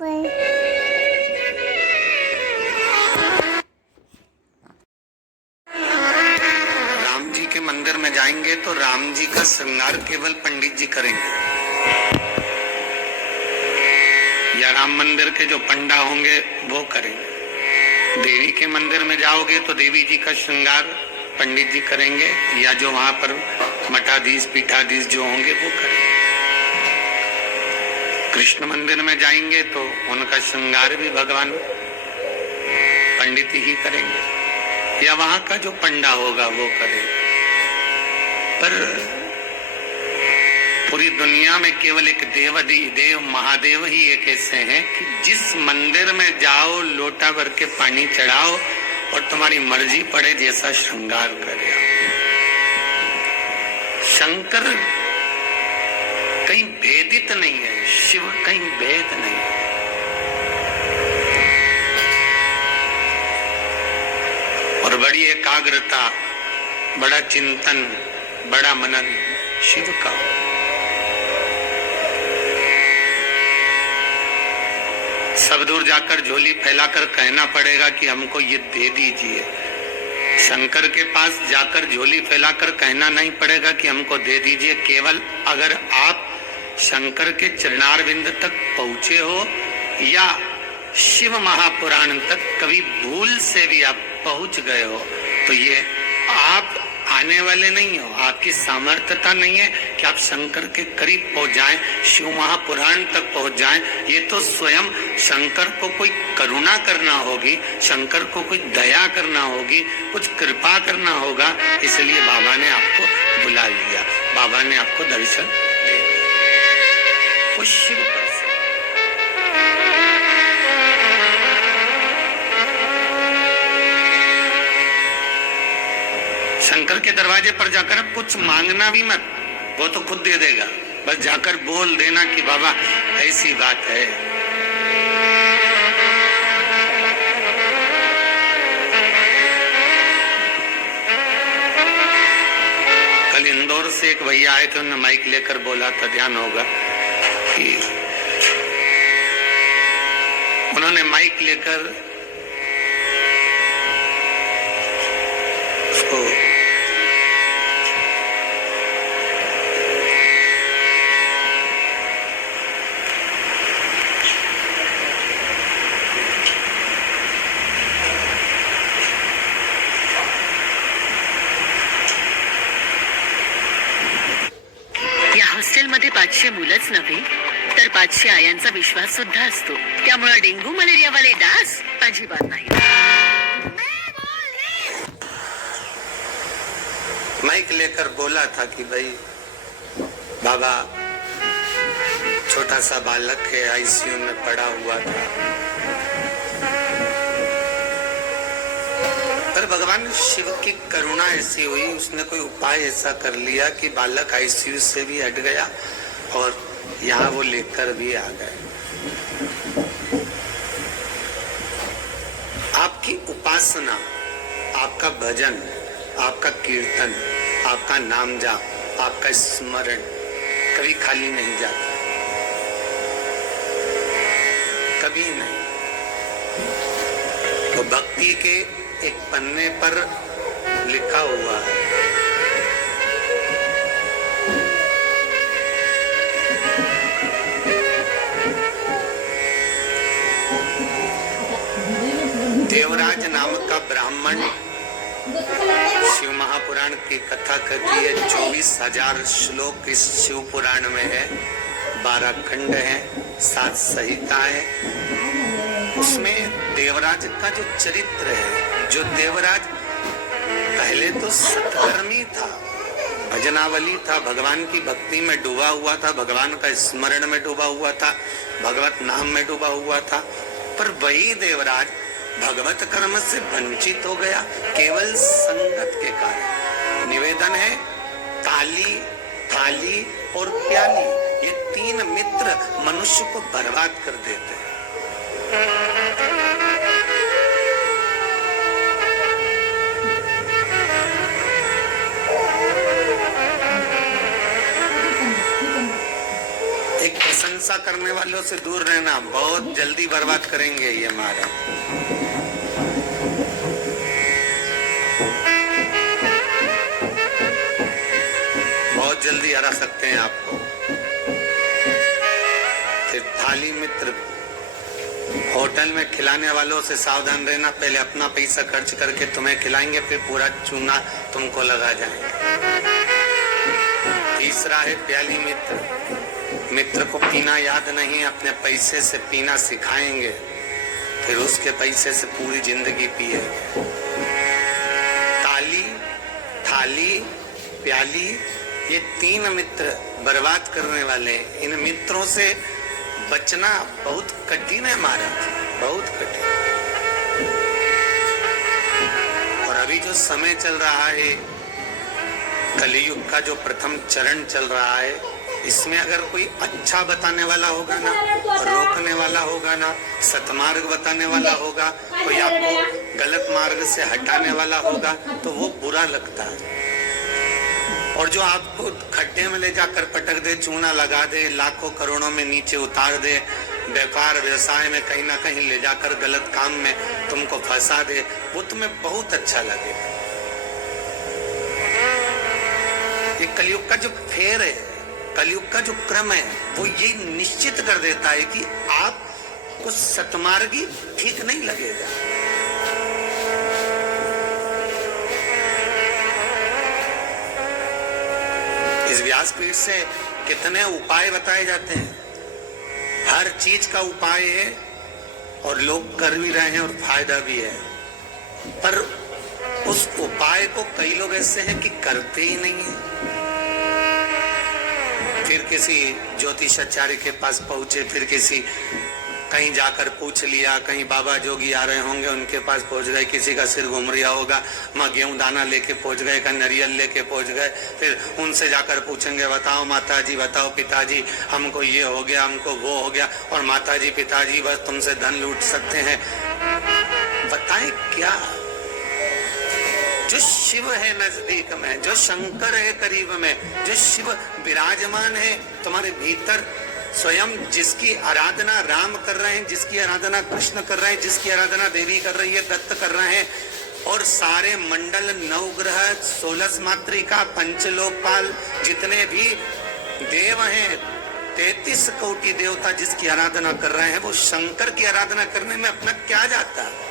राम जी के मंदिर में जाएंगे तो राम जी का श्रृंगार केवल पंडित जी करेंगे, या राम मंदिर के जो पंडा होंगे वो करेंगे। देवी के मंदिर में जाओगे तो देवी जी का श्रृंगार पंडित जी करेंगे, या जो वहां पर मठाधीश पीठाधीश जो होंगे वो करेंगे। कृष्ण मंदिर में जाएंगे तो उनका श्रृंगार भी भगवान पंडित ही करेंगे, या वहां का जो पंडा होगा वो करेगा। पर पूरी दुनिया में केवल एक देव महादेव ही एक ऐसे हैं कि जिस मंदिर में जाओ लोटा भर के पानी चढ़ाओ और तुम्हारी मर्जी पड़े जैसा श्रृंगार करे। शंकर कहीं भेदित नहीं है, शिव कहीं भेद नहीं है। और बड़ी एकाग्रता, बड़ा चिंतन, बड़ा मनन शिव का। सब दूर जाकर झोली फैलाकर कहना पड़ेगा कि हमको ये दे दीजिए। शंकर के पास जाकर झोली फैलाकर कहना नहीं पड़ेगा कि हमको दे दीजिए। केवल अगर आप शंकर के चरणारविंद तक पहुंचे हो या शिव महापुराण तक कभी भूल से भी आप पहुंच गए हो तो ये आप आने वाले नहीं हो, आपकी सामर्थ्यता नहीं है कि आप शंकर के करीब पहुंच जाएं, शिव महापुराण तक पहुंच जाएं। ये तो स्वयं शंकर को कोई करुणा करना होगी, शंकर को कोई दया करना होगी, कुछ कृपा करना होगा। इसलिए बाबा ने आपको बुला लिया, बाबा ने आपको दर्शन दे दिया। वो शिव पर शंकर के दरवाजे पर जाकर अब कुछ मांगना भी मत, वो तो खुद दे देगा। बस जाकर बोल देना कि बाबा ऐसी बात है। कल इंदौर से एक भैया आए थे, उन्होंने माइक लेकर बोला था, ध्यान होगा कि उन्होंने माइक लेकर उसको हॉस्टेलमध्ये 500 मुलंच नव्हे तर 500 आयांचा विश्वास सुद्धा असतो। त्यामुळे डेंग्यू मलेरियावाले डास अजिबात नाही। माइक लेकर बोला था कि भाई बाबा छोटा सा बालक है, आईसीयू में पड़ा हुआ था, पर भगवान शिव की करुणा ऐसी हुई, उसने कोई उपाय ऐसा कर लिया कि बालक आईसीयू से भी हट गया और यहाँ वो लेकर भी आ गए। आपकी उपासना, आपका भजन, आपका कीर्तन, आपका नाम जाप, आपका स्मरण कभी खाली नहीं जाता, कभी नहीं। तो भक्ति के एक पन्ने पर लिखा हुआ है, देवराज नाम का ब्राह्मण शिव महापुराण की कथा कहती है। 24,000 श्लोक इस शिव पुराण में है, 12 खंड है, 7 संहिताएं। उसमें देवराज का जो चरित्र है, जो देवराज पहले तो सत्कर्मी था, भजनावली था, भगवान की भक्ति में डूबा हुआ था, भगवान का स्मरण में डूबा हुआ था, भगवत नाम में डूबा हुआ था। पर वही देवराज भगवत कर्म से वंचित हो गया केवल संगत के कारण। निवेदन है, ताली, थाली और प्याली, ये 3 मित्र मनुष्य को बर्बाद कर देते हैं। एक प्रसंग हिंसा करने वालों से दूर रहना, बहुत जल्दी बर्बाद करेंगे ये महाराज। बहुत जल्दी हरा सकते हैं आपको। फिर थाली मित्र, होटल में खिलाने वालों से सावधान रहना। पहले अपना पैसा खर्च करके तुम्हें खिलाएंगे, फिर पूरा चूना तुमको लगा जाएंगे। तीसरा है प्याली मित्र। मित्र को पीना याद नहीं, अपने पैसे से पीना सिखाएंगे, फिर उसके पैसे से पूरी जिंदगी पिए। ताली, थाली, प्याली, ये 3 मित्र बर्बाद करने वाले। इन मित्रों से बचना बहुत कठिन है महाराज, बहुत कठिन। और अभी जो समय चल रहा है, कलियुग का जो प्रथम चरण चल रहा है, इसमें अगर कोई अच्छा बताने वाला होगा ना, रोकने वाला होगा ना, सतमार्ग बताने वाला होगा, कोई आपको गलत मार्ग से हटाने वाला होगा, तो वो बुरा लगता है। और जो आपको खड्डे में ले जाकर पटक दे, चूना लगा दे, लाखों करोड़ों में नीचे उतार दे, व्यापार व्यवसाय में कहीं ना कहीं ले जाकर गलत काम में तुमको फंसा दे, वो तुम्हें बहुत अच्छा लगेगा। ये कलयुग का जो फेर है, कलयुग का जो क्रम है, वो ये निश्चित कर देता है कि आपको सतमार्गी ठीक नहीं लगेगा। इस व्यासपीठ से कितने उपाय बताए जाते हैं, हर चीज का उपाय है और लोग कर भी रहे हैं और फायदा भी है, पर उस उपाय को कई लोग ऐसे हैं कि करते ही नहीं है। फिर किसी ज्योतिषाचार्य के पास पहुंचे, फिर किसी कहीं जाकर पूछ लिया, कहीं बाबा जोगी आ रहे होंगे उनके पास पहुंच गए, किसी का सिर घूम रहा होगा, माँ गेहूं दाना लेके पहुंच गए, कहीं नारियल लेके पहुंच गए, फिर उनसे जाकर पूछेंगे, बताओ माताजी, बताओ पिताजी, हमको ये हो गया, हमको वो हो गया, और माताजी पिताजी बस तुमसे धन लूट सकते हैं। बताएं क्या? जो शिव है नजदीक में, जो शंकर है करीब में, जो शिव विराजमान है तुम्हारे भीतर, स्वयं जिसकी आराधना राम कर रहे हैं, जिसकी आराधना कृष्ण कर रहे हैं, जिसकी आराधना देवी कर रही है, दत्त कर रहे हैं, और सारे मंडल, नवग्रह, 16 मातृका, पंचलोकपाल, जितने भी देव हैं, 33 कोटि देवता जिसकी आराधना कर रहे हैं, वो शंकर की आराधना करने में अपना क्या जाता है?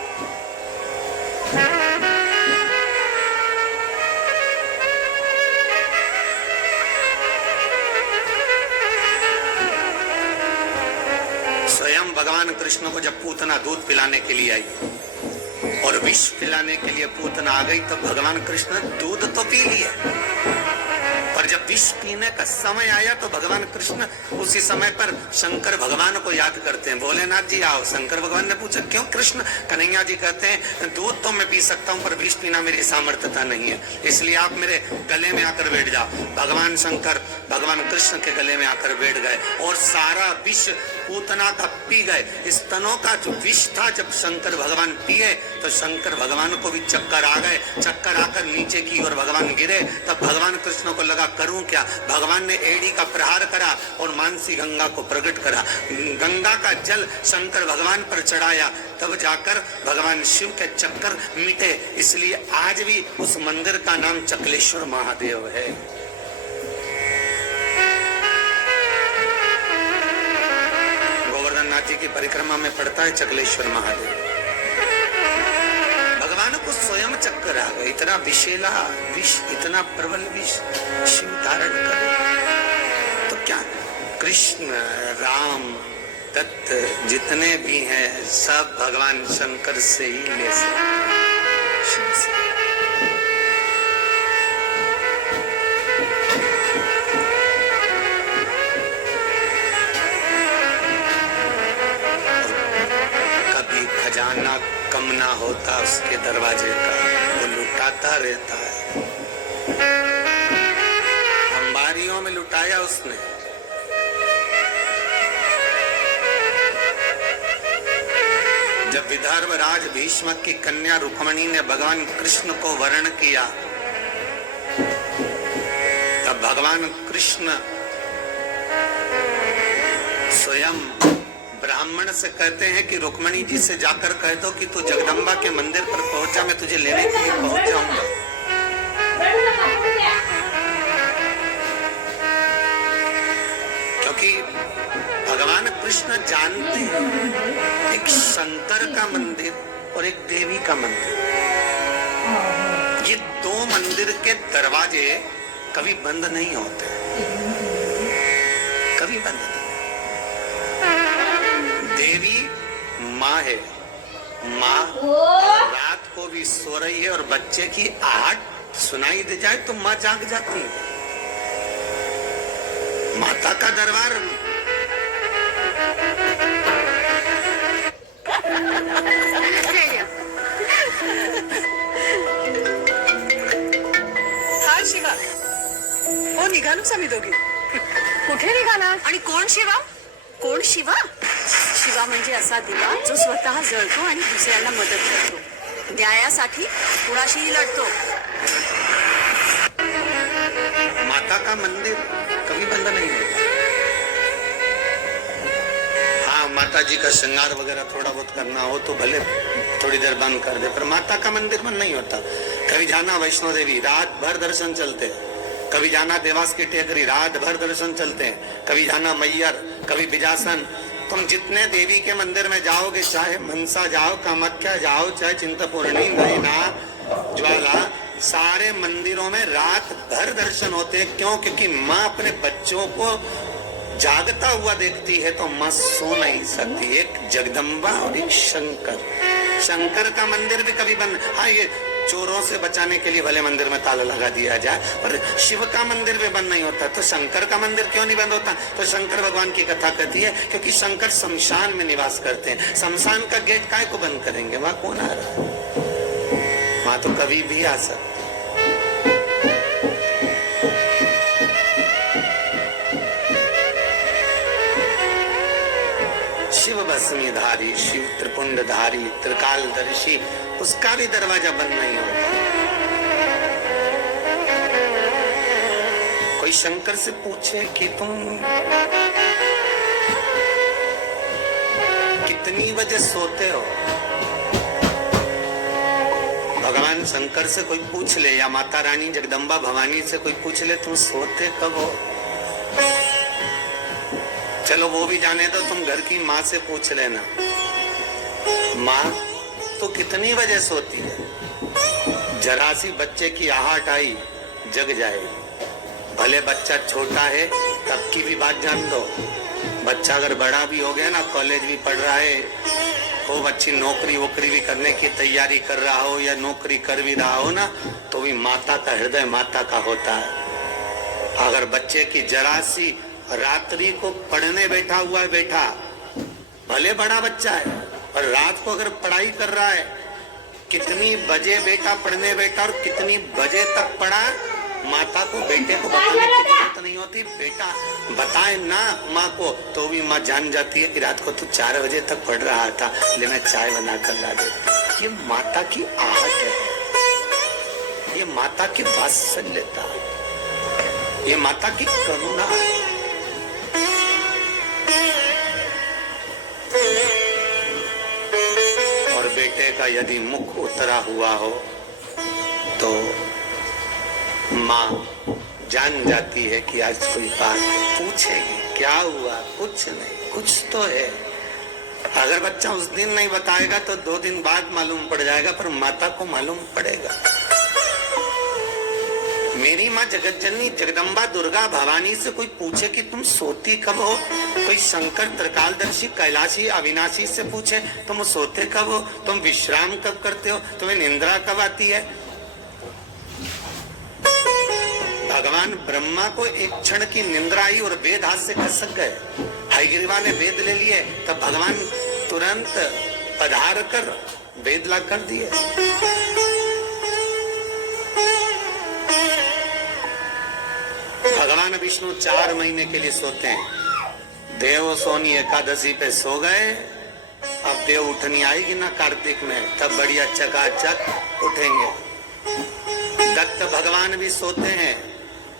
स्वयं भगवान कृष्ण को जब पूतना दूध पिलाने के लिए आई और विष पिलाने के लिए पूतना आ गई, तो भगवान कृष्ण दूध तो पी लिया, पर जब विष पीने का समय आया तो भगवान कृष्ण उसी समय पर शंकर भगवान को याद करते हैं। भोलेनाथ जी आओ। शंकर भगवान ने पूछा, क्यों कृष्ण? कन्हैया जी कहते हैं, दूध तो मैं पी सकता हूँ पर विष पीना मेरी सामर्थ्यता नहीं है, इसलिए आप मेरे गले में आकर बैठ जाओ। भगवान शंकर भगवान कृष्ण के गले में आकर बैठ गए और सारा विष पूतना का पी गए। स्तनों का जो विष था जब शंकर भगवान पिए तो शंकर भगवान को भी चक्कर आ गए। चक्कर आकर नीचे की ओर भगवान गिरे। तब भगवान कृष्ण को लगा करूं क्या? भगवान ने एड़ी का प्रहार करा और मानसी गंगा को प्रकट करा। गंगा का जल शंकर भगवान पर चढ़ाया, तब जाकर भगवान शिव के चक्कर मिटे। इसलिए आज भी उस मंदिर का नाम चकलेश्वर महादेव है। गोवर्धन नाथ जी की परिक्रमा में पड़ता है चकलेश्वर महादेव। भगवान को स्वयं चक्कर आ गए। इतना विषैला विष, इतना प्रबल विष शिव धारण करे तो क्या? कृष्ण, राम, दत्त जितने भी हैं सब भगवान शंकर से ही ले सकते, शिव से। कभी खजाना कम ना होता उसके दरवाजे का, वो लुटाता रहता है। अंबारियों में लुटाया उसने। जब विदर्भ राज भीष्म की कन्या रुक्मणी ने भगवान कृष्ण को वर्ण किया, तब भगवान कृष्ण स्वयं ब्राह्मण से कहते हैं कि रुक्मणी जी से जाकर कह दो कि तू जगदम्बा के मंदिर पर पहुंच जा, मैं तुझे लेने के लिए पहुंच जाऊंगा। क्योंकि भगवान कृष्ण जानते हैं एक शंकर का मंदिर और एक देवी का मंदिर, ये दो मंदिर के दरवाजे कभी बंद नहीं होते, कभी बंद नहीं। देवी माँ है, माँ रात को भी सो रही है और बच्चे की आहट सुनाई दे जाए तो माँ जाग जाती है। माता का दरबार हाय शिवा, हो निघालोच आम्ही दोघी. कुठे निघाला? आणि कोण शिवा? कोण शिवा? शिवा म्हणजे असा दिवा जो स्वतः जळतो आणि दुसऱ्यांना मदत करतो, न्यायासाठी कुणाशीही लढतो. माता का मंदिर कभी बंद नहीं होता। हाँ, माता जी का श्रृंगार वगैरह थोड़ा बहुत करना हो तो भले थोड़ी देर बंद कर दे, पर माता का मंदिर बंद नहीं होता। कभी जाना वैष्णो देवी, रात भर दर्शन चलते हैं। कभी जाना देवास की टेकरी, रात भर दर्शन चलते हैं। कभी जाना मैयर, कभी बिजासन। तुम जितने देवी के मंदिर में जाओगे, चाहे मनसा जाओ, कामाख्या जाओ, चाहे चिंतपूर्णी, नैना, ज्वाला, सारे मंदिरों में रात भर दर्शन होते हैं। क्यों? क्योंकि माँ अपने बच्चों को जागता हुआ देखती है तो माँ सो नहीं सकती। एक जगदम्बा और एक शंकर। शंकर का मंदिर भी कभी बंद, हाँ, ये चोरों से बचाने के लिए भले मंदिर में ताला लगा दिया जाए, पर शिव का मंदिर भी बंद नहीं होता। तो शंकर का मंदिर क्यों नहीं बंद होता? तो शंकर भगवान की कथा कहती है क्योंकि शंकर शमशान में निवास करते हैं। शमशान का गेट काहे को बंद करेंगे? वहां कौन आ रहा है? वहां तो कभी भी आ सकते। शिव भस्मीधारी, शिव त्रिपुंडधारी, त्रिकालदर्शी, उसका भी दरवाजा बंद नहीं होता। कोई शंकर से पूछे कि तुम कितनी बजे सोते हो? भगवान शंकर से कोई पूछ ले या माता रानी जगदम्बा भवानी से कोई पूछ ले तुम सोते कब हो? चलो वो भी जाने दो, तुम घर की माँ से पूछ लेना, माँ तो कितनी बजे सोती है? जरा सी बच्चे की आहट आई जग जाए। भले बच्चा छोटा है तब की भी बात जान दो। बच्चा अगर बड़ा भी हो गया ना, कॉलेज भी पढ़ रहा है, खूब अच्छी नौकरी वोकरी भी करने की तैयारी कर रहा हो या नौकरी कर भी रहा हो ना, तो भी माता का हृदय माता का होता है। अगर बच्चे की जरा सी रात्रि को पढ़ने बैठा हुआ है, बैठा, भले बड़ा बच्चा है और रात को अगर पढ़ाई कर रहा है, कितनी बजे बेटा पढ़ने बैठा और कितनी बजे तक पढ़ा, माता को बेटे को बताने की जरूरत नहीं होती। बेटा बताए ना माँ को तो भी माँ जान जाती है कि रात को तू 4 बजे तक पढ़ रहा था, ले मैं चाय बना कर ला दे। ये माता की आहट है, ये माता की वात्सल्यता, ये माता की करुणा है। और बेटे का यदि मुख उतरा हुआ हो तो माँ जान जाती है कि आज कोई बात पूछेगी, क्या हुआ? कुछ नहीं, कुछ तो है। अगर बच्चा उस दिन नहीं बताएगा तो 2 दिन बाद मालूम पड़ जाएगा, पर माता को मालूम पड़ेगा। मेरी माँ जगतजननी जगदम्बा दुर्गा भवानी से कोई पूछे कि तुम सोती कब हो? कोई शंकर त्रिकालदर्शी कैलाशी अविनाशी से पूछे तुम सोते कब हो? तुम विश्राम कब करते हो? तुम्हें निंद्रा कब आती है? भगवान ब्रह्मा को एक क्षण की निंद्रा आई और वेद हाथ से खसक गए। हयग्रीवा ने वेद ले लिए, तब भगवान तुरंत पधार कर वेद ला कर दिए। भगवान विष्णु 4 महीने के लिए सोते हैं। देव सोनी एकादशी पे सो गए, अब देव उठनी आएगी ना कार्तिक में, तब बढ़िया चकाचक उठेंगे। दत्त भगवान भी सोते हैं,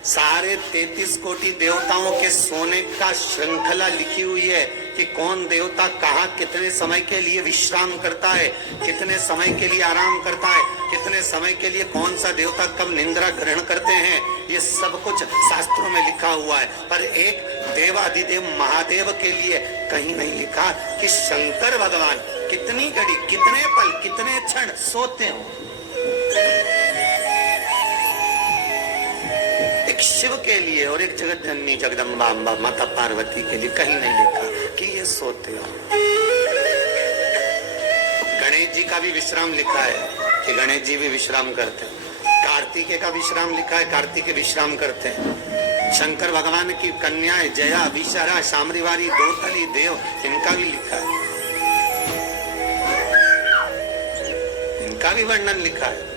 सारे 33 कोटि देवताओं के सोने का श्रृंखला लिखी हुई है कि कौन देवता कहाँ कितने समय के लिए विश्राम करता है, कितने समय के लिए आराम करता है, कितने समय के लिए कौन सा देवता कब निंद्रा ग्रहण करते हैं। ये सब कुछ शास्त्रों में लिखा हुआ है, पर एक देवाधिदेव महादेव के लिए कहीं नहीं लिखा कि शंकर भगवान कितनी घड़ी, कितने पल, कितने क्षण सोते हो। एक शिव के लिए और एक जगत जननी जगदम्बा अम्बा माता पार्वती के लिए कहीं नहीं लिखा कि ये सोते हो। गणेश जी का भी विश्राम लिखा है कि गणेश जी भी विश्राम करते हैं। कार्तिकेय का विश्राम लिखा है, कार्तिकेय विश्राम करते हैं। शंकर भगवान की कन्याएं जया, विशारा, शामरीवारी, दोतली, देव, इनका भी लिखा है, इनका भी वर्णन लिखा है।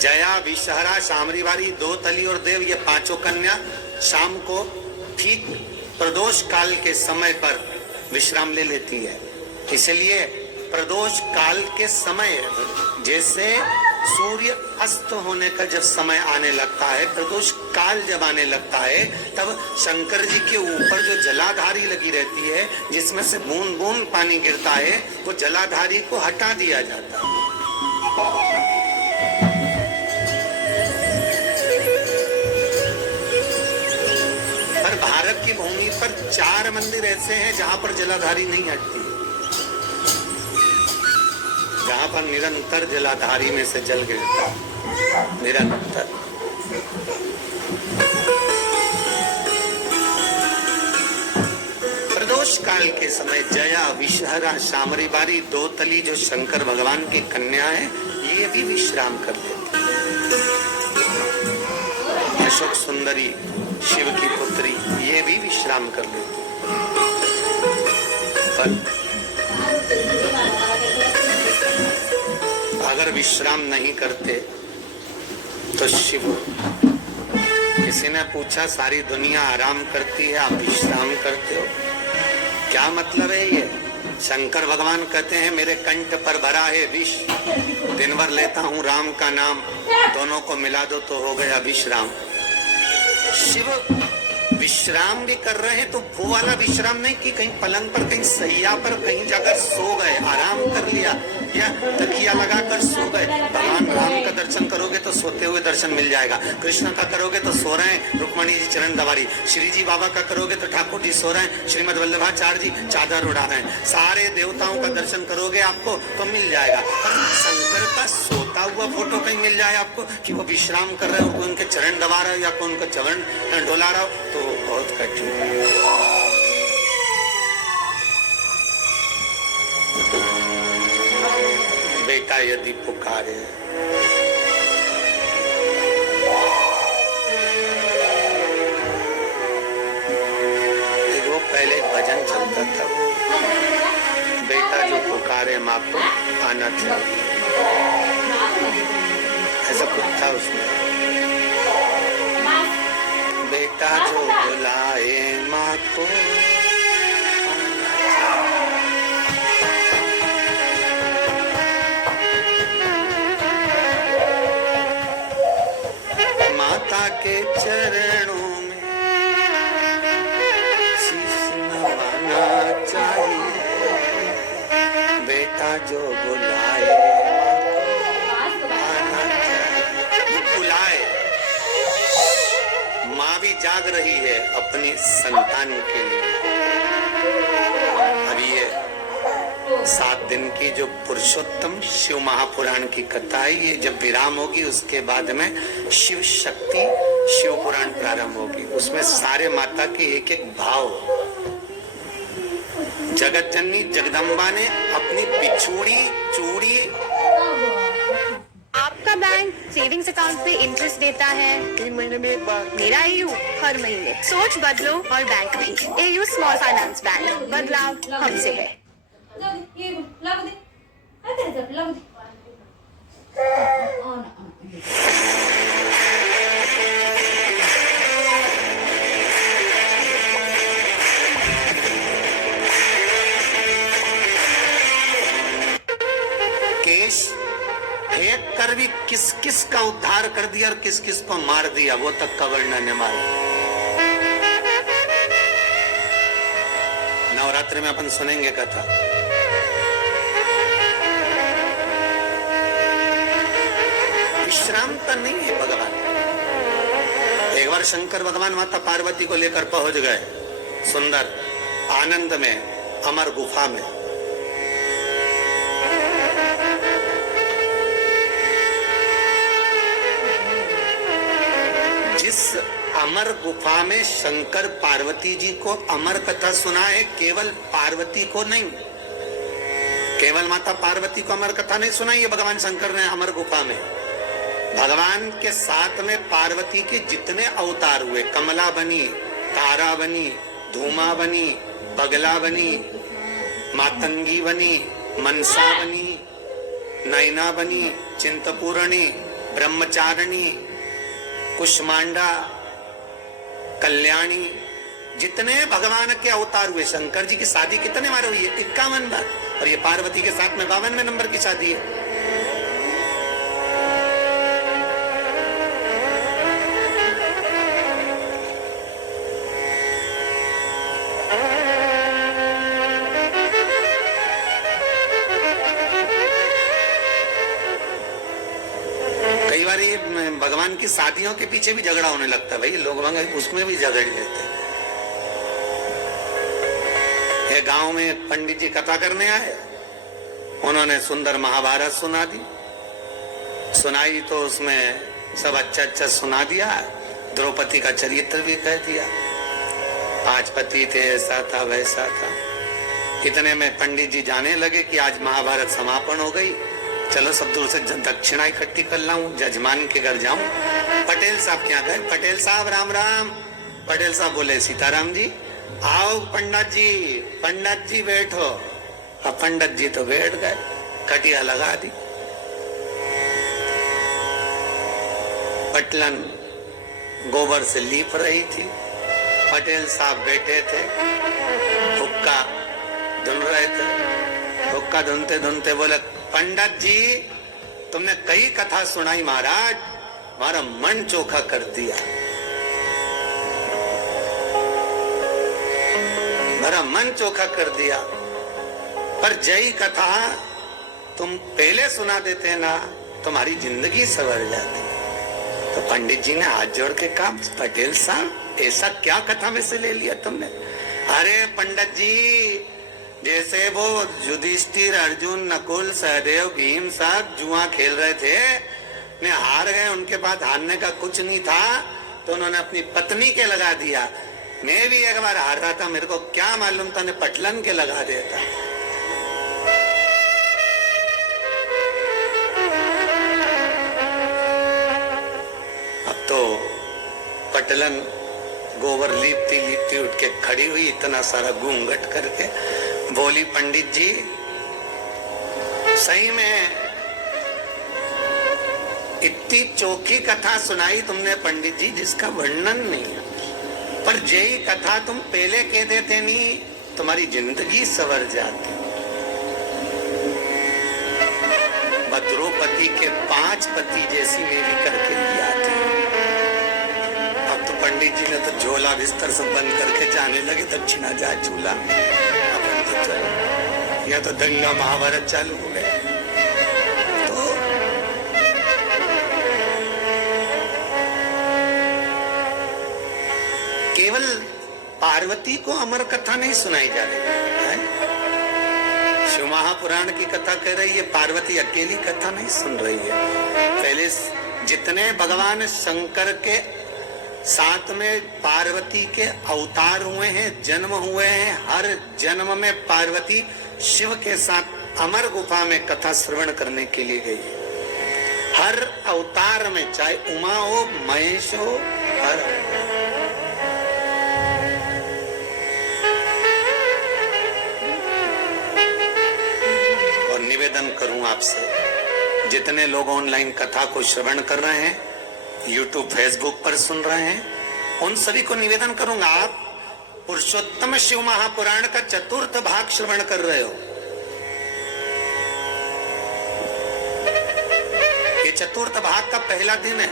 जया, विषहरा, शामरीवारी, दोतली और देव, ये पांचों कन्या शाम को ठीक प्रदोष काल के समय पर विश्राम ले लेती है। इसलिए प्रदोष काल के समय, जैसे सूर्य अस्त होने का जब समय आने लगता है, प्रदोष काल जब आने लगता है, तब शंकर जी के ऊपर जो जलाधारी लगी रहती है, जिसमें से बूंद बूंद पानी गिरता है, वो जलाधारी को हटा दिया जाता है। भारत की भूमि पर 4 मंदिर ऐसे हैं जहां पर जलाधारी नहीं हटती, जहां पर निरंतर जलाधारी में से जल गिरता, निरंतर। प्रदोष काल के समय जया, विषहरा, शामरीवारी, दोतली जो शंकर भगवान की कन्या है, ये भी विश्राम कर लेती। अशोक सुंदरी शिव की पुत्री, ये भी विश्राम कर लेती। पर अगर विश्राम नहीं करते तो शिव, किसी ने पूछा सारी दुनिया आराम करती है, आप विश्राम करते हो, क्या मतलब है ये? शंकर भगवान कहते हैं मेरे कंठ पर भरा है विष, दिन भर लेता हूँ राम का नाम, दोनों को मिला दो तो हो गया विश्राम। शिव विश्राम भी कर रहे हैं तो वो वाला विश्राम नहीं कि कहीं पलंग पर, कहीं सैया पर, कहीं जाकर सो गए, आराम कर लिया या तकिया लगाकर सो गए। भगवान राम का दर्शन करोगे तो सोते हुए दर्शन मिल जाएगा, कृष्ण का करोगे तो सो रहे हैं रुक्मणी जी चरण दबारी, श्री जी बाबा का करोगे तो ठाकुर जी सो रहे हैं, श्रीमद वल्लभाचार्य जी चादर उड़ा रहे हैं। सारे देवताओं का दर्शन करोगे आपको तो मिल जाएगा, पर शंकर का सोता हुआ फोटो कहीं मिल जाए आपको कि वो विश्राम कर रहे हो, कोई उनके चरण दबा रहे हो या कोई उनका चरण डोला रहा हो, तो बहुत कठिन है। बेटा यदि पुकारे, वो पहले एक भजन चलता था, बेटा जो पुकारे माँ को आना चाहिए, ऐसा कुछ था उसमें। बेटा जो बुलाए माँ को माता के चरणों में शीश नवाना चाहिए, बेटा जो बुलाए आना चाहिए। बुलाए, माँ भी जाग रही है अपनी संतान के लिए। अब ये 7 दिन की जो पुरुषोत्तम शिव महापुराण की कथा है, ये जब विराम होगी उसके बाद में शिव शक्ति शिव पुराण प्रारंभ होगी। उसमें सारे माता के एक एक भाव, जगत जननी जगदम्बा ने अपनी बिछोड़ी चूड़ी। आपका बैंक सेविंग्स अकाउंट पे इंटरेस्ट देता है 3 महीने में एक बार। मेरा एयू हर महीने। सोच बदलो और बैंक भी। एयू स्मॉल फाइनेंस बैंक, बदलाव हमसे है। केश देख कर भी किस किस का उद्धार कर दिया और किस किस को मार दिया, वो तक का वर्णन है मालूम। नवरात्रि में अपन सुनेंगे कथा। विश्राम तो नहीं है भगवान। एक बार शंकर भगवान माता पार्वती को लेकर पहुंच गए सुंदर आनंद में, अमर गुफा में। जिस अमर गुफा में शंकर पार्वती जी को अमर कथा सुना है, केवल पार्वती को नहीं, केवल माता पार्वती को अमर कथा नहीं सुनाई है भगवान शंकर ने अमर गुफा में। भगवान के साथ में पार्वती के जितने अवतार हुए, कमला बनी, तारा बनी, धूमा बनी, बगला बनी, मातंगी बनी, मनसा बनी, नैना बनी, चिंतपूर्णी, ब्रह्मचारिणी, कुष्मांडा, कल्याणी, जितने भगवान के अवतार हुए। शंकर जी की शादी कितने बार हुई है? 51 बार। और ये पार्वती के साथ में 52वें नंबर की शादी है। कई बार ये भगवान की शादियों के पीछे भी झगड़ा होने लगता है, भाई लोग उसमें भी झगड़ लेते हैं। ये गांव में पंडित जी कथा करने आए, उन्होंने सुंदर महाभारत सुना दी, सुनाई तो उसमें सब अच्छा अच्छा सुना दिया, द्रौपदी का चरित्र भी कह दिया, 5 पति थे, ऐसा था वैसा था। इतने में पंडित जी जाने लगे कि आज महाभारत समापन हो गई, चलो सब दूर से दक्षिणा इकट्ठी कर लाऊं, जजमान के घर जाऊं। पटेल साहब क्या गए, पटेल साहब राम राम। पटेल साहब बोले सीताराम जी आओ। पंडित जी बैठो। अब पंडित जी तो बैठ गए, कटिया लगा दी, पटलन गोबर से लीप रही थी, पटेल साहब बैठे थे, हुक्का धुन रहे थे। हुक्का धुनते धुनते बोले पंडित जी तुमने कई कथा सुनाई महाराज, हमारा मन चोखा कर दिया, मेरा मन चोखा कर दिया, पर जय कथा तुम पहले सुना देते ना तुम्हारी जिंदगी सवर जाती। तो पंडित जी ने हाथ जोड़ के कहा पटेल साहब ऐसा क्या कथा में से ले लिया तुमने? अरे पंडित जी जैसे वो युधिष्ठिर, अर्जुन, नकुल, सहदेव, भीम सब जुआ खेल रहे थे, ने हार गए, उनके पास हारने का कुछ नहीं था, तो उन्होंने अपनी पत्नी के लगा दिया। मैं भी एक बार हार रहा था, मेरे को क्या मालूम था, ने पटलन के लगा देता। अब तो पटलन गोबर लीपती उठ के खड़ी हुई, इतना सारा घूंघट करके बोली पंडित जी सही में इतनी चोखी कथा सुनाई तुमने पंडित जी जिसका वर्णन नहीं है, पर यही कथा तुम पहले कह देते नहीं तुम्हारी जिंदगी सवर जाती। द्रौपदी के 5 पति जैसी मेरी करके लिया थी। अब तो पंडित जी ने तो झोला बिस्तर सब बंद करके जाने लगे, दक्षिणा जा झूला, या तो दंगा महाभारत चालू हो गया। तो केवल पार्वती को अमर कथा नहीं सुनाई जा रही है, शिव महापुराण की कथा कह रही है, पार्वती अकेली कथा नहीं सुन रही है। पहले जितने भगवान शंकर के साथ में पार्वती के अवतार हुए हैं, जन्म हुए हैं, हर जन्म में पार्वती शिव के साथ अमर गुफा में कथा श्रवण करने के लिए गई। हर अवतार में, चाहे उमा हो, महेश हो, हर और निवेदन करूं आपसे, जितने लोग ऑनलाइन कथा को श्रवण कर रहे हैं, यूट्यूब फेसबुक पर सुन रहे हैं, उन सभी को निवेदन करूंगा, आप पुरुषोत्तम शिव महापुराण का 4th भाग श्रवण कर रहे हो। चतुर्थ भाग का पहला दिन है।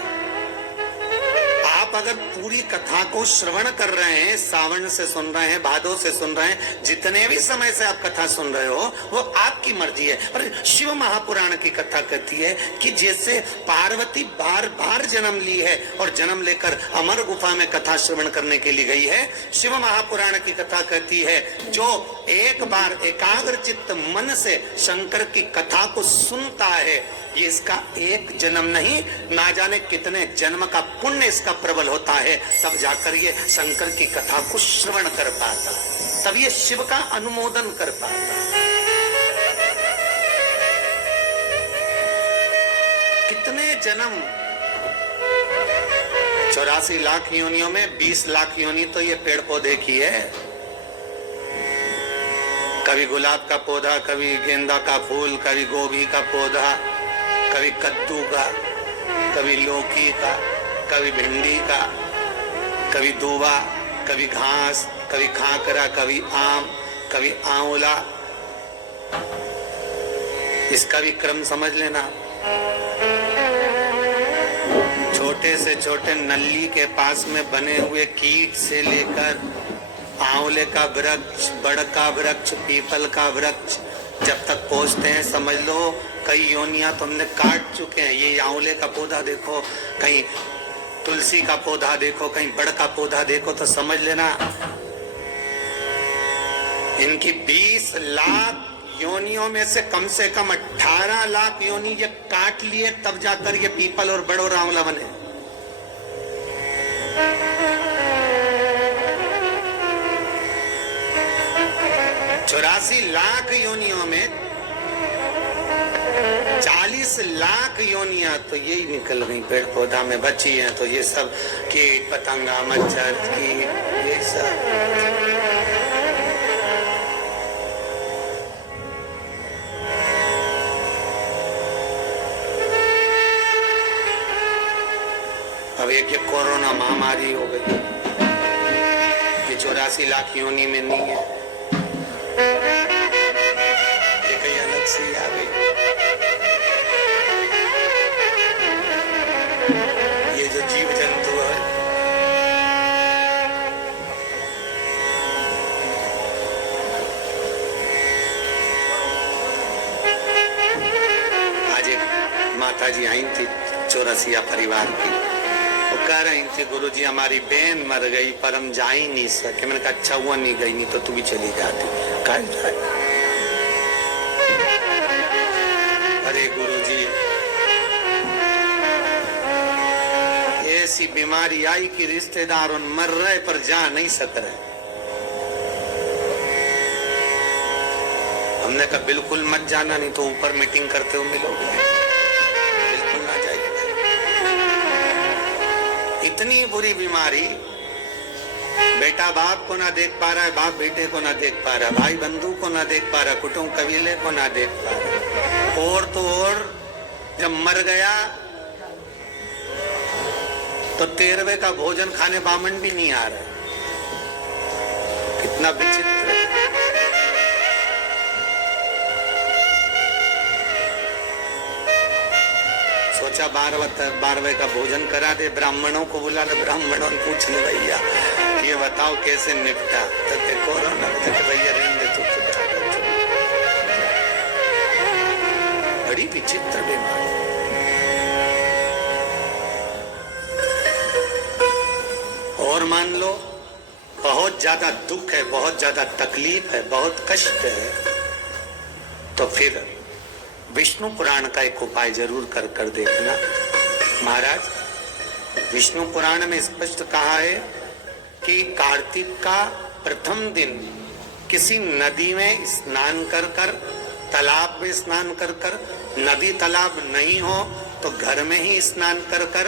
आप अगर पूरी कथा को श्रवण कर रहे हैं, सावन से सुन रहे हैं, भादो से सुन रहे हैं, जितने भी समय से आप कथा सुन रहे हो वो आपकी मर्जी है। पर शिव महापुराण की कथा कहती है कि जैसे पार्वती बार बार जन्म ली है और जन्म लेकर अमर गुफा में कथा श्रवण करने के लिए गई है, शिव महापुराण की कथा कहती है जो एक बार एकाग्र चित्त मन से शंकर की कथा को सुनता है, ये इसका एक जन्म नहीं, ना जाने कितने जन्म का पुण्य इसका प्रबल होता है, तब जाकर ये शंकर की कथा को श्रवण कर पाता, तब ये शिव का अनुमोदन कर पाता। कितने जन्म, 84 लाख योनियों में 20 लाख योनि तो ये पेड़ पौधे की है। कभी गुलाब का पौधा, कभी गेंदा का फूल, कभी गोभी का पौधा, कभी कद्दू का, कभी लौकी का, कभी भिंडी का, कभी दूबा, कभी घास, कभी खाकरा, कभी आम, कभी आंवला। इसका भी क्रम समझ लेना। छोटे से छोटे नल्ली के पास में बने हुए कीट से लेकर आंवले का वृक्ष, बड़ का वृक्ष, पीपल का वृक्ष, जब तक पहुंचते हैं समझ लो कई योनियां तुमने काट चुके हैं। ये आंवले का पौधा देखो, कहीं तुलसी का पौधा देखो, कहीं बड़ का पौधा देखो, तो समझ लेना इनकी 20 लाख योनियों में से कम 18 लाख योनि ये काट लिए, तब जाकर ये पीपल और बड़ और आंवला बने। चौरासी लाख योनियों में 40 लाख योनियां तो यही निकल गई, पेड़ पौधा में बची हैं, तो ये सब कीट पतंगा मच्छर कीट ये सब। अब एक ये कोरोना महामारी हो गई, ये 84 लाख योनि में नहीं है, ये कहीं अलग से ही आ गई। ये जो जीव जंतु है, आज एक माता जी आई थी चौरसिया परिवार की, वो कह रही थी गुरुजी हमारी बहन मर गई पर हम जा ही नहीं सके। मैंने कहा अच्छा हुआ नहीं गई, नहीं तो तू भी चली जाती। कल अरे गुरुजी ऐसी बीमारी आई कि रिश्तेदार मर रहे पर जा नहीं सक रहे। हमने कहा बिल्कुल मत जाना, नहीं तो ऊपर मीटिंग करते हो मिलोगे, बिल्कुल ना जाइए। इतनी बुरी बीमारी, बेटा बाप को ना देख पा रहा है, बाप बेटे को ना देख पा रहा, भाई बंधु को ना देख पा रहा, कुटुंब कबीले को ना देख पा रहा, और तो और जब मर गया तो 13वें का भोजन खाने बामन भी नहीं आ रहा। कितना विचित्र है। सोचा 12वें का भोजन करा दे, ब्राह्मणों को बुला ले, ब्राह्मणों ने पूछ ले भैया ये बताओ कैसे निपटा, तो कोरोना भैया रहने दे, बड़ी विचित्र बीमारी। और मान लो बहुत ज्यादा दुख है, बहुत ज्यादा तकलीफ है, बहुत कष्ट है, तो फिर विष्णु पुराण का एक उपाय जरूर कर देखना। महाराज विष्णु पुराण में स्पष्ट कहा है कि कार्तिक का प्रथम दिन किसी नदी में स्नान कर कर, तालाब में स्नान कर कर, नदी तालाब नहीं हो तो घर में ही स्नान कर कर,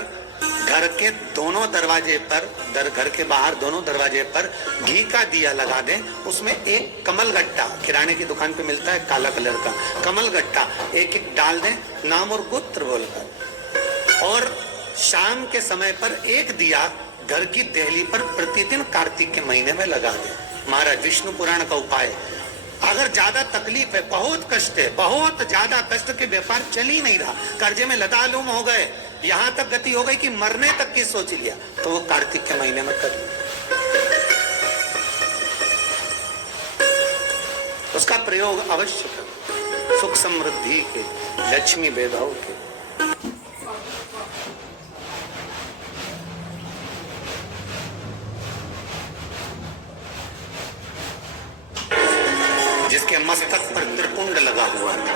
घर के दोनों दरवाजे पर, घर के बाहर दोनों दरवाजे पर घी का दिया लगा दें, उसमें एक कमल गट्टा, किराने की दुकान पे मिलता है काला कलर का कमल गट्टा, एक एक डाल दें नाम और गोत्र बोलकर, और शाम के समय पर एक दिया घर की देहली पर प्रतिदिन कार्तिक के महीने में लगा दें। महाराज विष्णु पुराण का उपाय, अगर ज्यादा तकलीफ है, बहुत कष्ट है, बहुत ज्यादा कष्ट के व्यापार चल ही नहीं रहा, कर्जे में लतालुम हो गए, यहां तक गति हो गई कि मरने तक की सोच लिया, तो वो कार्तिक के महीने में कर उसका प्रयोग अवश्य करो, सुख समृद्धि के, लक्ष्मी वैभव के। जिसके मस्तक पर त्रिपुंड लगा हुआ था,